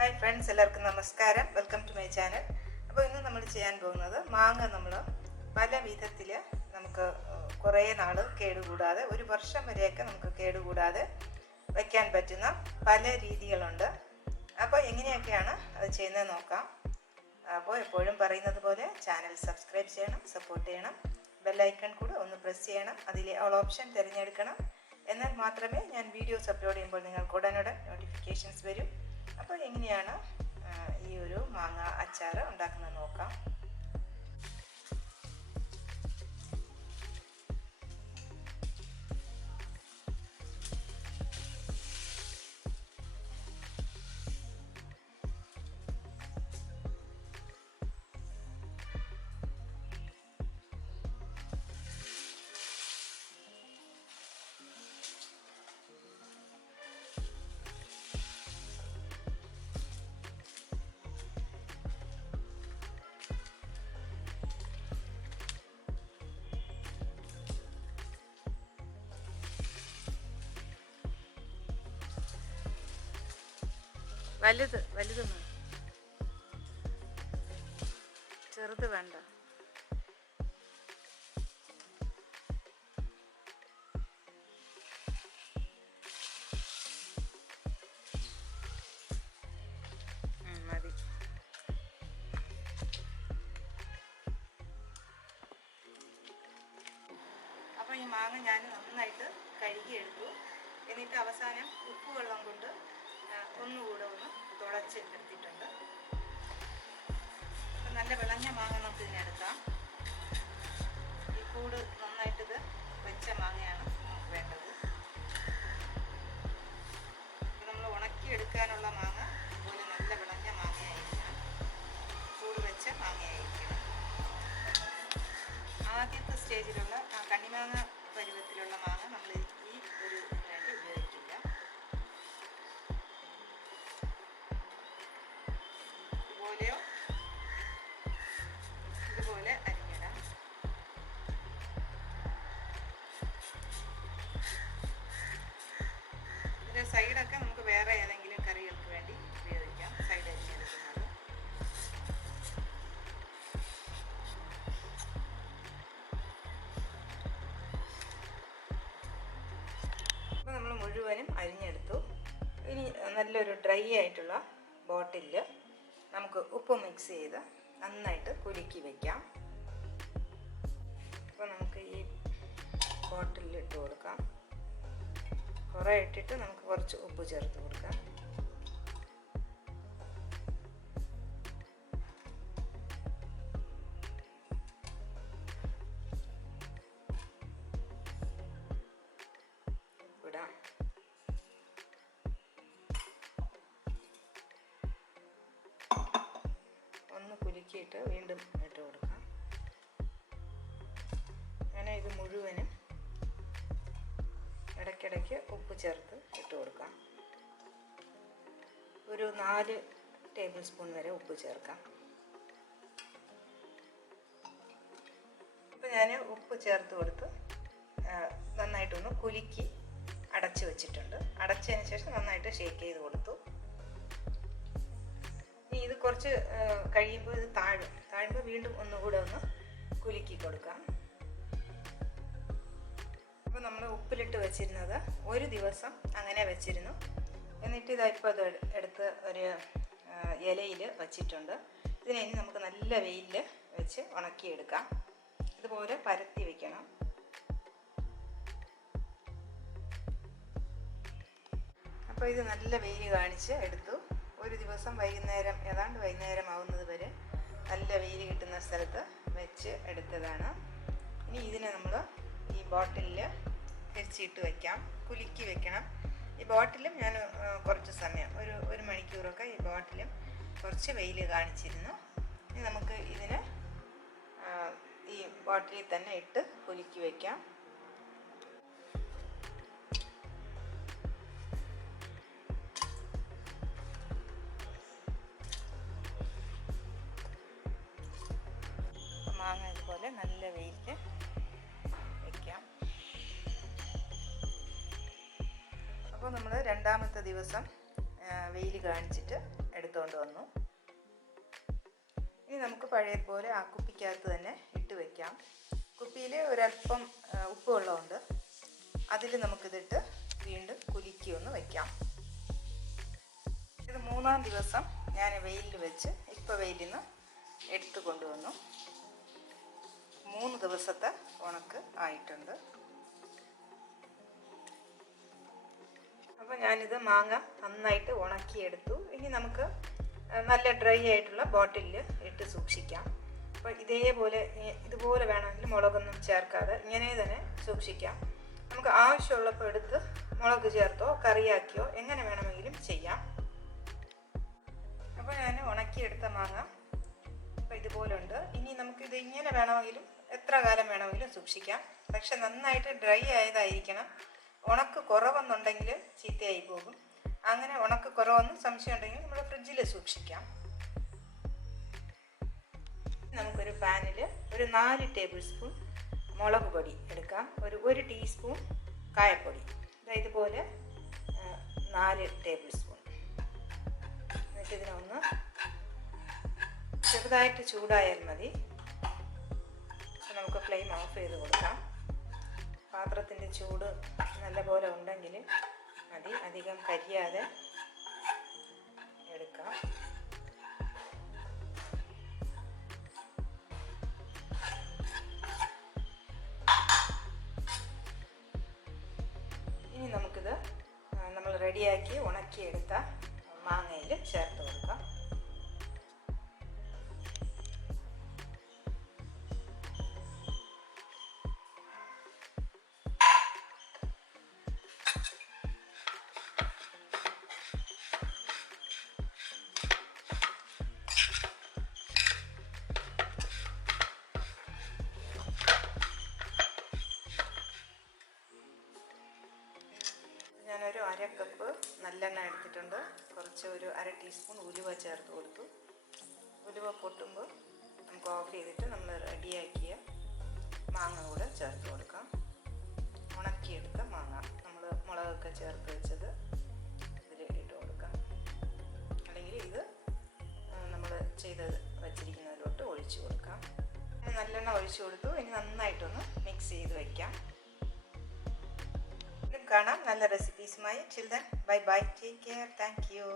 Hi friends, എല്ലാവർക്കും നമസ്കാരം. Welcome to my channel. അപ്പോൾ ഇന്ന് നമ്മൾ ചെയ്യാൻ പോകുന്നത് മാങ്ങ നമ്മൾ പല വിധത്തിൽ നമുക്ക് കുറേ നാൾ കേടുകൂടാതെ ഒരു വർഷം വരെയൊക്കെ നമുക്ക് കേടുകൂടാതെ വയ്ക്കാൻ പറ്റുന്ന പല രീതികളുണ്ട്. അപ്പോൾ എങ്ങനെയൊക്കെയാണ് അത് ചെയ്യുന്നത് നോക്കാം. അപ്പോൾ എപ്പോഴും പറയുന്നത് പോലെ ചാനൽ സബ്സ്ക്രൈബ് ചെയ്യണം, സപ്പോർട്ട് ചെയ്യണം, ബെൽ ഐക്കൺ കൂടെ ഒന്ന് പ്രസ് ചെയ്യണം, അതിലെ ഓൾ ഓപ്ഷൻ തിരഞ്ഞെടുക്കണം. എന്നാൽ മാത്രമേ ഞാൻ വീഡിയോസ് അപ്ലോഡ് ചെയ്യുമ്പോൾ നിങ്ങൾക്ക് ഉടനുടൻ നോട്ടിഫിക്കേഷൻസ് വരും. അപ്പോൾ എങ്ങനെയാണ് ഈ ഒരു മാങ്ങ അച്ചാർ ഉണ്ടാക്കുന്നത് നോക്കാം. വലുത് ചെറുത് വേണ്ട. മതി. അപ്പോൾ ഈ മാങ്ങ ഞാൻ നന്നായിട്ട് കഴുകിയെടുത്തു. എന്നിട്ട് അവസാനം ഉപ്പ് വെള്ളം കൊണ്ട് ഒന്നുകൂടെ ഒന്ന് തുളച്ച് എടുത്തിട്ടുണ്ട്. അപ്പം നല്ല വിളഞ്ഞ മാങ്ങ നമുക്ക് ഇതിനെടുക്കാം. ഈ കൂട് നന്നായിട്ടിത് വെച്ച മാങ്ങയാണ് നമുക്ക് വേണ്ടത്. ഇപ്പം നമ്മൾ ഉണക്കിയെടുക്കാനുള്ള മാങ്ങ അതുപോലെ നല്ല വിളഞ്ഞ മാങ്ങയായിരിക്കണം, കൂട് വെച്ച മാങ്ങയായിരിക്കണം. ആദ്യത്തെ സ്റ്റേജിലുള്ള കണ്ണിമാങ്ങ പരുവത്തിലുള്ള മാങ്ങ നമ്മൾ ഈ ഒരു ഇതിനായിട്ട് ഉപയോഗിക്കില്ല. ഇതുപോലെ അരിഞ്ഞിടാം. ഇതിൻ്റെ സൈഡൊക്കെ നമുക്ക് വേറെ ഏതെങ്കിലും കറികൾക്ക് വേണ്ടി ഉപയോഗിക്കാം. സൈഡ് അരിഞ്ഞെടുക്കുന്നത്. അപ്പോൾ നമ്മൾ മുഴുവനും അരിഞ്ഞെടുത്തു. ഇനി നല്ലൊരു ഡ്രൈ ആയിട്ടുള്ള ബോട്ടിലിൽ നമുക്ക് ഉപ്പ് മിക്സ് ചെയ്ത് നന്നായിട്ട് കുലുക്കി വയ്ക്കാം. അപ്പോൾ നമുക്ക് ഈ ബോട്ടിലിൽ ഇട്ട് കൊടുക്കാം. കുറേ ഇട്ടിട്ട് നമുക്ക് കുറച്ച് ഉപ്പ് ചേർത്ത് കൊടുക്കാം. ഇടാം. ഒന്ന് കുലുക്കിയിട്ട് വീണ്ടും ഇട്ട് കൊടുക്കാം. അങ്ങനെ ഇത് മുഴുവനും ഇടയ്ക്കിടയ്ക്ക് ഉപ്പ് ചേർത്ത് ഇട്ട് കൊടുക്കാം. ഒരു 4 ടേബിൾ സ്പൂൺ വരെ ഉപ്പ് ചേർക്കാം. ഇപ്പം ഞാൻ ഉപ്പ് ചേർത്ത് കൊടുത്ത് നന്നായിട്ടൊന്ന് കുലുക്കി അടച്ച് വെച്ചിട്ടുണ്ട്. അടച്ചതിന് ശേഷം നന്നായിട്ട് ഷേക്ക് ചെയ്ത് കൊടുത്തു. ഇനി ഇത് കുറച്ച് കഴിയുമ്പോൾ ഇത് താഴുമ്പോൾ വീണ്ടും ഒന്നുകൂടെ ഒന്ന് കുലുക്കി കൊടുക്കാം. അപ്പോൾ നമ്മൾ ഉപ്പിലിട്ട് വെച്ചിരുന്നത് ഒരു ദിവസം അങ്ങനെ വെച്ചിരുന്നു. എന്നിട്ട് ഇതായിപ്പോൾ അത് എടുത്ത് ഒരു ഇലയിൽ വച്ചിട്ടുണ്ട്. ഇതിനെ ഇനി നമുക്ക് നല്ല വെയിലിൽ വെച്ച് ഉണക്കിയെടുക്കാം. ഇതുപോലെ പരത്തി വയ്ക്കണം. അപ്പോൾ ഇത് നല്ല വെയിൽ കാണിച്ച് എടുത്തു. ഒരു ദിവസം വൈകുന്നേരം, ഏതാണ്ട് വൈകുന്നേരം ആവുന്നത് വരെ നല്ല വെയിൽ കിട്ടുന്ന സ്ഥലത്ത് വെച്ച് എടുത്തതാണ്. ഇനി ഇതിനെ നമ്മൾ ഈ ബോട്ടിലിൽ തിരിച്ചിട്ട് വയ്ക്കാം, കുലുക്കി വെക്കണം. ഈ ബോട്ടിലും ഞാൻ കുറച്ച് സമയം ഒരു മണിക്കൂറൊക്കെ ഈ ബോട്ടിലും കുറച്ച് വെയിൽ കാണിച്ചിരുന്നു. ഇനി നമുക്ക് ഇതിന് ഈ ബോട്ടിലിൽ തന്നെ ഇട്ട് കുലുക്കി വയ്ക്കാം. മാങ്ങ ഇതുപോലെ നല്ല വെയിലിൽ വയ്ക്കാം. അപ്പോൾ നമ്മൾ രണ്ടാമത്തെ ദിവസം വെയിൽ കാണിച്ചിട്ട് എടുത്ത് എടുത്തുകൊണ്ട് വന്നു. ഇനി നമുക്ക് പഴയതുപോലെ ആ കുപ്പിക്കകത്ത് തന്നെ ഇട്ട് വയ്ക്കാം. കുപ്പിയിൽ ഒരല്പം ഉപ്പ് വെള്ളമുണ്ട്, അതിൽ നമുക്കിതിട്ട് വീണ്ടും കുലുക്കി ഒന്ന് വയ്ക്കാം. ഇത് 3-ാം ദിവസം ഞാൻ വെയിലിൽ വെച്ച് ഇപ്പോൾ വെയിലിൽ നിന്ന് എടുത്തു കൊണ്ടുവന്നു. 3 ദിവസത്തെ ഉണക്ക് ആയിട്ടുണ്ട്. അപ്പോൾ ഞാനിത് മാങ്ങ നന്നായിട്ട് ഉണക്കിയെടുത്തു. ഇനി നമുക്ക് നല്ല ഡ്രൈ ആയിട്ടുള്ള ബോട്ടിലിൽ ഇട്ട് സൂക്ഷിക്കാം. അപ്പോൾ ഇതുപോലെ വേണമെങ്കിൽ മുളകൊന്നും ചേർക്കാതെ ഇങ്ങനെ തന്നെ സൂക്ഷിക്കാം. നമുക്ക് ആവശ്യമുള്ളപ്പോൾ എടുത്ത് മുളക് ചേർത്തോ കറിയാക്കിയോ എങ്ങനെ വേണമെങ്കിലും ചെയ്യാം. അപ്പോൾ ഞാൻ ഉണക്കിയെടുത്ത മാങ്ങ അപ്പോൾ ഇതുപോലെ ഉണ്ട്. ഇനി നമുക്കിത് ഇങ്ങനെ വേണമെങ്കിലും എത്ര കാലം വേണമെങ്കിലും സൂക്ഷിക്കാം. പക്ഷെ നന്നായിട്ട് ഡ്രൈ ആയതായിരിക്കണം. ഉണക്ക് കുറവെന്നുണ്ടെങ്കിൽ ചീത്തയായി പോകും. അങ്ങനെ ഉണക്ക് കുറവെന്ന് സംശയം ഉണ്ടെങ്കിൽ നമ്മൾ ഫ്രിഡ്ജിൽ സൂക്ഷിക്കാം. നമുക്കൊരു പാനിൽ ഒരു 4 ടേബിൾ സ്പൂൺ മുളക് പൊടി എടുക്കാം. 1 ടീസ്പൂൺ കായപ്പൊടി, ഇതുപോലെ 4 ടേബിൾ സ്പൂൺ. എന്നിട്ട് ഇതിനൊന്ന് ചെറുതായിട്ട് ചൂടായാൽ മതി. നമുക്ക് ഫ്ലെയിം ഓഫ് ചെയ്ത് കൊടുക്കാം. പാത്രത്തിൻ്റെ ചൂട് നല്ലപോലെ ഉണ്ടെങ്കിൽ മതി, അധികം കരിയാതെ എടുക്കാം. ഇനി നമുക്കിത് നമ്മൾ റെഡിയാക്കി ഉണക്കിയെടുത്ത മാങ്ങയിൽ ചേർത്ത് കൊടുക്കാം. ഞാനൊരു 1/2 കപ്പ് നല്ലെണ്ണ എടുത്തിട്ടുണ്ട്. കുറച്ച് ഒരു 1/2 ടീസ്പൂൺ ഉലുവ ചേർത്ത് കൊടുത്തു. ഉലുവ പൊട്ടുമ്പോൾ നമുക്ക് ഓഫ് ചെയ്തിട്ട് നമ്മൾ റെഡിയാക്കിയ മാങ്ങ കൂടെ ചേർത്ത് കൊടുക്കാം. ഉണക്കിയെടുത്ത മാങ്ങ നമ്മൾ മുളകൊക്കെ ചേർത്ത് വെച്ചത് ഇതിൽ ഇട്ട് കൊടുക്കാം. അല്ലെങ്കിൽ ഇത് നമ്മൾ ചെയ്ത് വച്ചിരിക്കുന്നതിലോട്ട് ഒഴിച്ചു കൊടുക്കാം. നല്ലെണ്ണ ഒഴിച്ചു കൊടുത്തു. ഇനി നന്നായിട്ടൊന്ന് മിക്സ് ചെയ്ത് വയ്ക്കാം. കാണാം നല്ല റെസിപ്പീസുമായി. Children, bye bye, take care, thank U.